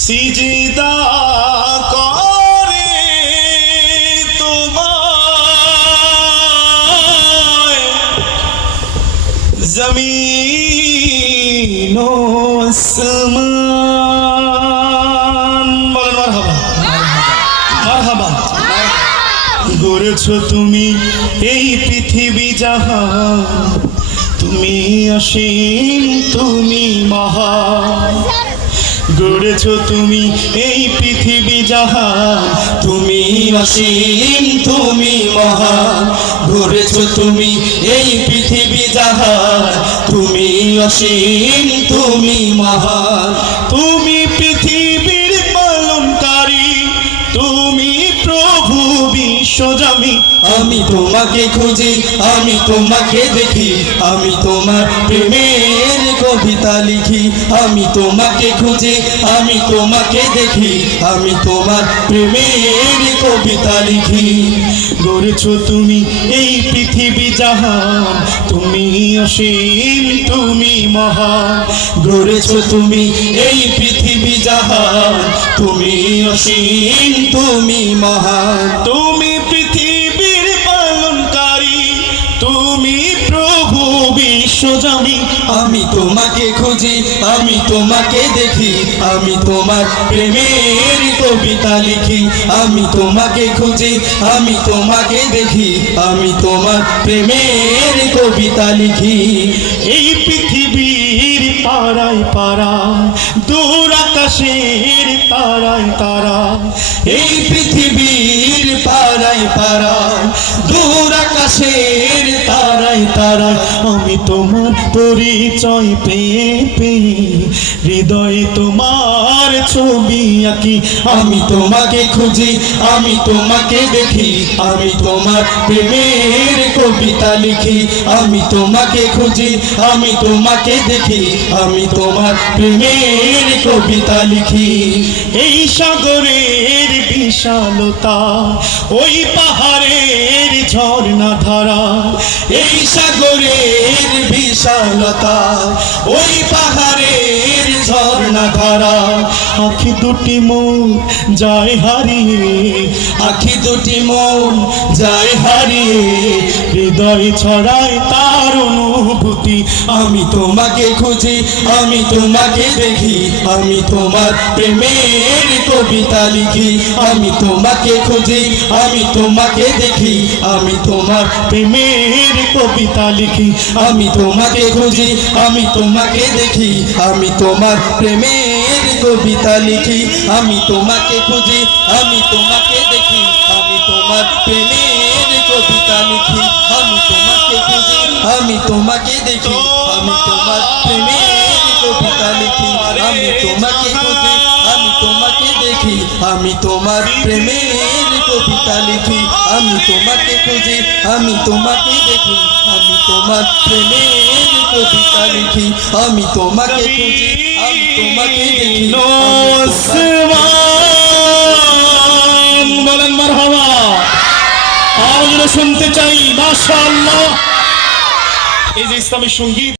সিজদা করে তোমায় জমিন ও আসমান। বলেন মারহাবা, মারহাবা। গড়েছো তুমি এই পৃথিবী জাহান, তুমি অসীম, তুমি মহান। গড়েছো তুমি এই পৃথিবী জাহান, তুমি অসীম, তুমি মহান। গড়েছো তুমি এই পৃথিবী জাহান, তুমি অসীম, তুমি মহান। তুমি পৃথিবীর পালনকারী, তুমি প্রভু বিশ্বজামি। আমি তোমাকে খুঁজি, আমি তোমাকে দেখি, আমি তোমার প্রেমের কবিতা লিখি। আমি তোমাকে খুঁজি, আমি তোমাকে দেখি, আমি তোমার প্রেমের কবিতা লিখি। গড়েছো তুমি এই পৃথিবী জাহান, তুমি অসীম, তুমি মহান। গড়েছো তুমি এই পৃথিবী জাহান, তুমি অসীম, তুমি মহান। তুমি পৃথিবীর পালনকারী, তুমি প্রভু বিশ্বজামি। আমি তোমাকে খুঁজি, আমি তোমাকে দেখি, আমি তোমার প্রেমের কবিতা লিখি। আমি তোমাকে খুঁজি, আমি তোমাকে দেখি, আমি তোমার প্রেমের কবিতা লিখি। এই পৃথিবীর পাড়ায় পাড়া, দূর আকাশের তারায় তারা। এই পৃথিবীর পাড়ায় পাড়া, দূর আকাশের তারায় তারায়। আমি তোমার পরিচয় পেয়ে পেয়ে হৃদয়ে তোমার ছবি আঁকি। আমি তোমাকে খুঁজি, আমি তোমাকে দেখি, আমি তোমার প্রেমের কবিতা লিখি। আমি তোমাকে খুঁজি, আমি তোমাকে দেখি, আমি তোমার প্রেমের কবিতা লিখি। এই সাগরের বিশালতা, ওই পাহাড়ের ঝর্ণা ধারা। এই সাগরের বিশালতা, ওই পাহাড়ের ঝর্ণা ধারা। আখি দুটি মন যায় হারিয়ে, আখি দুটি মন যায় হারিয়ে, হৃদয় ছড়ায় তার অনুভূতি। আমি তোমাকে খুঁজি, আমি তোমাকে দেখি, আমি তোমার প্রেমের কবিতা লিখি। আমি তোমাকে খুঁজি, আমি তোমাকে দেখি, আমি তোমার প্রেমের কবিতা লিখি। আমি তোমাকে খুঁজি, আমি তোমাকে দেখি, আমি তোমার প্রেমের কবিতা লিখি। আমি তোমাকে খুঁজি, আমি তোমাকে দেখি, আমি তোমার প্রেমের কবিতা লিখি। আমি তোমাকে খুঁজি, আমি তোমাকে দেখি, আমি তোমার প্রেমের কবিতা লিখি। আমি তোমাকে খুঁজি, আমি তোমাকে দেখি, আমি তোমার প্রেমের কবিতা লিখি। আমি তোমাকে খুঁজি, আমি তোমাকে দেখি, আমি তোমার প্রেমের কবিতা লিখি। আমি তোমাকে খুঁজি, আমি তোমাকে দেখি। বলেন মারহাবা। আরো শুনতে চাই মাশাআল্লাহ। এই যে ইসলামী সঙ্গীত